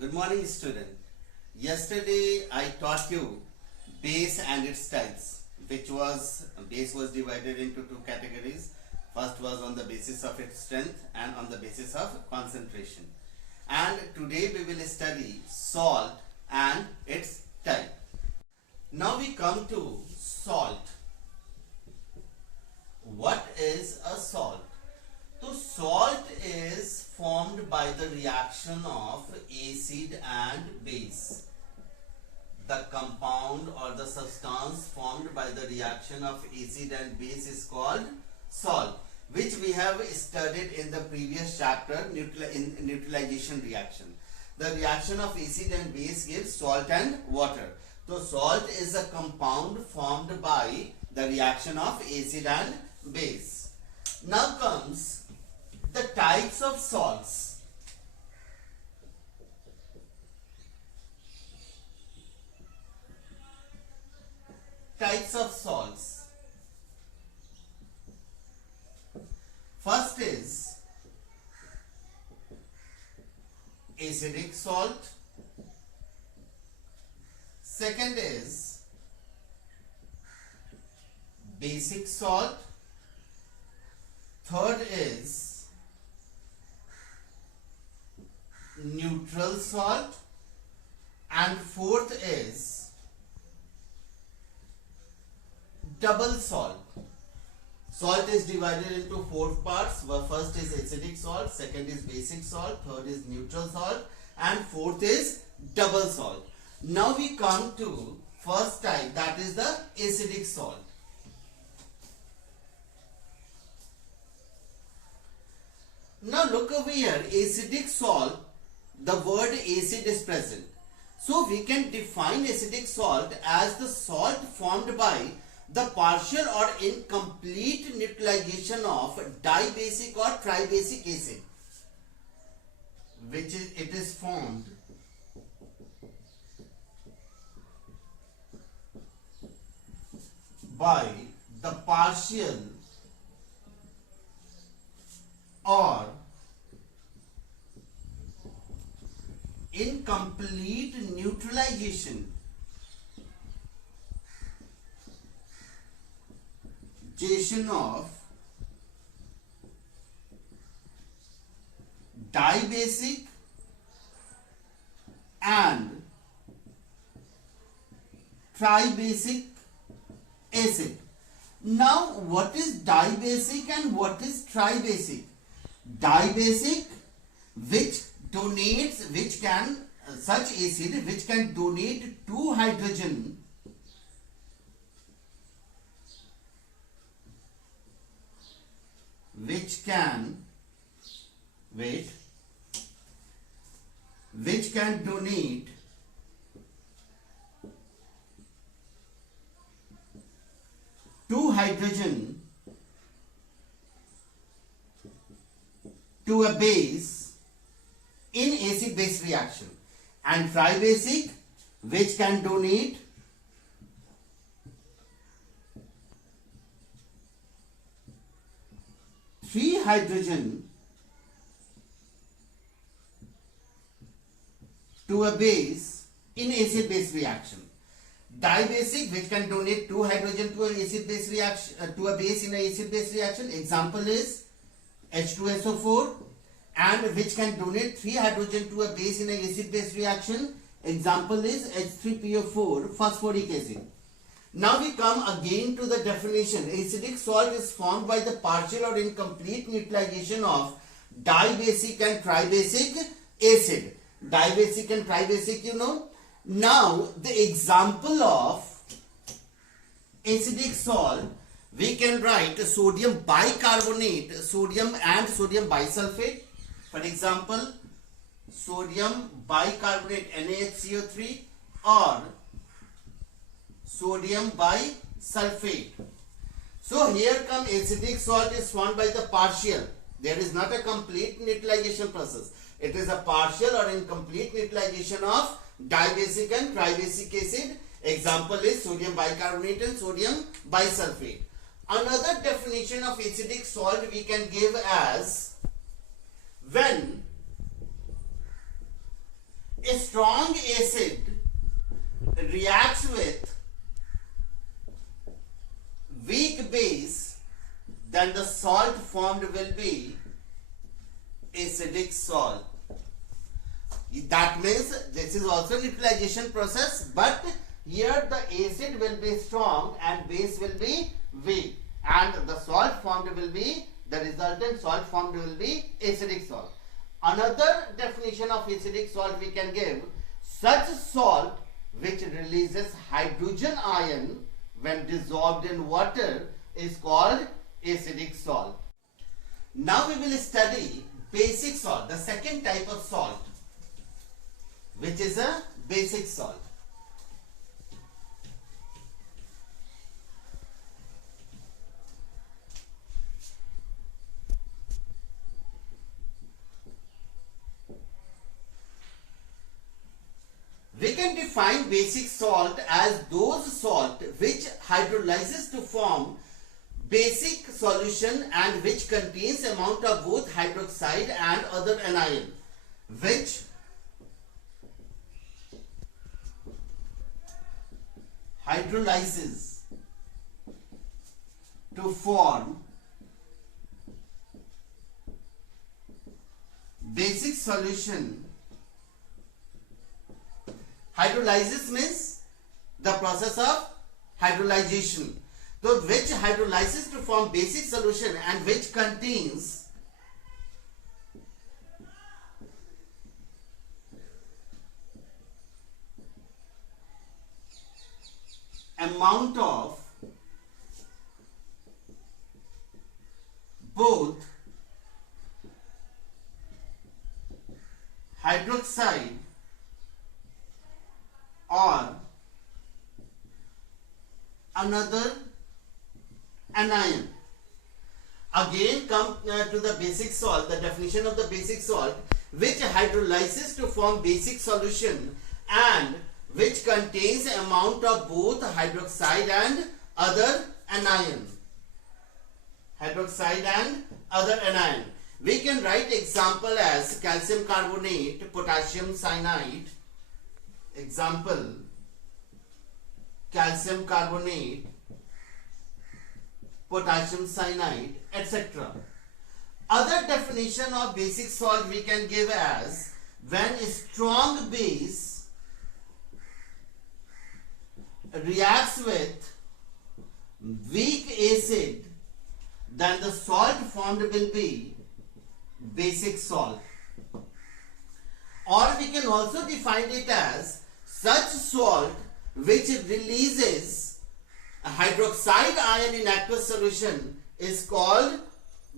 Good morning, student. Yesterday I taught you base and its types, which was base was divided into two categories. First was on the basis of its strength and on the basis of concentration. And today we will study salt and its type. Now we come to salt. What is a salt? So salt is formed by the reaction of acid and base. The compound or the substance formed by the reaction of acid and base is called salt, which we have studied in the previous chapter in neutralization reaction. The reaction of acid and base gives salt and water. So salt is a compound formed by the reaction of acid and base. Now comes the types of salts. Types of salts. First is acidic salt. Second is basic salt. Third is neutral salt, and fourth is double salt. Salt is divided into four parts. First is acidic salt, second is basic salt, third is neutral salt, and fourth is double salt. Now we come to first type, that is the acidic salt. Now look over here, acidic salt, the word acid is present. So we can define acidic salt as the salt formed by the partial or incomplete neutralization of dibasic or tribasic acid, which is formed by the partial or incomplete neutralization of dibasic and tribasic acid. Now what is dibasic and what is tribasic? Dibasic, such acid which can donate two hydrogen which can donate two hydrogen to a base in acid-base reaction, and tribasic which can donate three hydrogen to a base in acid-base reaction. Dibasic which can donate two hydrogen to an acid-base reaction to a base in an acid-base reaction. Example is H2SO4, and which can donate three hydrogen to a base in an acid-base reaction. Example is H3PO4 phosphoric acid. Now we come again to the definition. Acidic salt is formed by the partial or incomplete neutralization of dibasic and tribasic acid. Dibasic and tribasic, you know. Now the example of acidic salt, we can write sodium bicarbonate, sodium and sodium bisulfate. For example, sodium bicarbonate NaHCO3 or sodium bisulfate. So here come acidic salt is formed by the partial. There is not a complete neutralization process. It is a partial or incomplete neutralization of dibasic and tribasic acid. Example is sodium bicarbonate and sodium bisulfate. Another definition of acidic salt we can give as when A strong acid reacts with weak base, then the salt formed will be acidic salt. That means this is also neutralization process, but here the acid will be strong and base will be weak, and the salt formed will be, the resultant salt formed will be acidic salt. Another definition of acidic salt we can give: such salt which releases hydrogen ion when dissolved in water is called acidic salt. Now we will study basic salt, the second type of salt, which is a basic salt. We can define basic salt as those salt which hydrolyzes to form basic solution and which contains amount of both hydroxide and other anion, which hydrolyzes to form basic solution. Hydrolysis means the process of hydrolyzation. So which hydrolyzes to form basic solution and which contains amount of both hydroxide or another anion. Again come to the basic salt, the definition of the basic salt: which hydrolyzes to form basic solution and which contains amount of both hydroxide and other anion. Hydroxide and other anion. We can write example as calcium carbonate, potassium cyanide. Example: calcium carbonate, potassium cyanide, etc. Other definition of basic salt we can give as: when a strong base reacts with weak acid, then the salt formed will be basic salt. Or we can also define it as such salt which releases a hydroxide ion in aqueous solution is called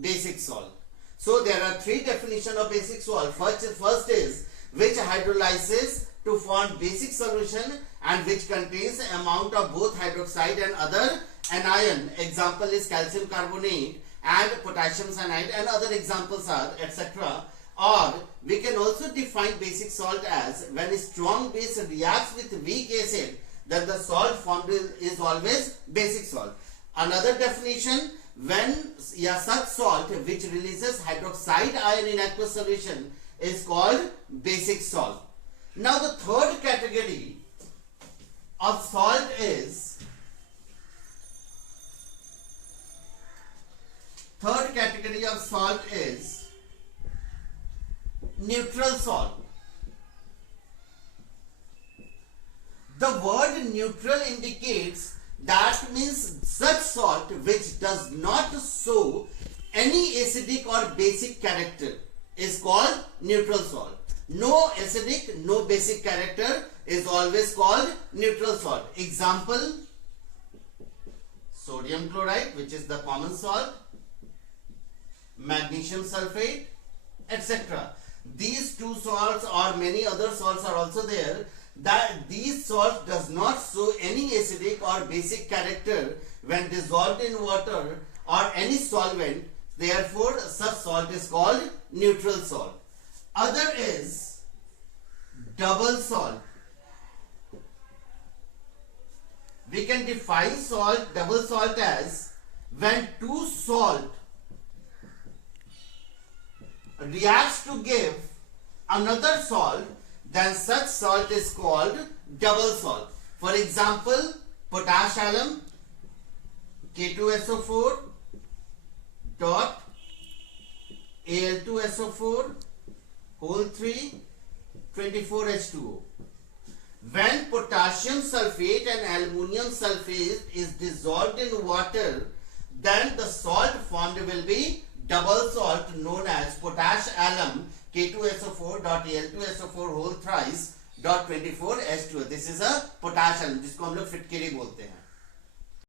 basic salt. So there are three definitions of basic salt. First is which hydrolyzes to form basic solution and which contains amount of both hydroxide and other anion. Example is calcium carbonate and potassium cyanide, and other examples are etc. Or we can also define basic salt as when a strong base reacts with weak acid, then the salt formed is always basic salt. Another definition: when such salt which releases hydroxide ion in aqueous solution is called basic salt. Now the third category of salt is neutral salt. The word neutral indicates that means such salt which does not show any acidic or basic character is called neutral salt. No acidic, no basic character is always called neutral salt. Example: sodium chloride, which is the common salt, magnesium sulfate, etc. These two salts or many other salts are also there. That these salts does not show any acidic or basic character when dissolved in water or any solvent. Therefore, such salt is called neutral salt. Other is double salt. We can define double salt as when two salt reacts to give another salt, then such salt is called double salt. For example, potash alum K2SO4 dot Al2SO4 whole 3 24H2O. When potassium sulfate and aluminum sulfate is dissolved in water, then the salt formed will be double salt known as potash alum K2SO4 dot Al2SO4 whole thrice dot 24H2O. This is a potash alum जिसको हम लोग फिटकेरी बोलते हैं.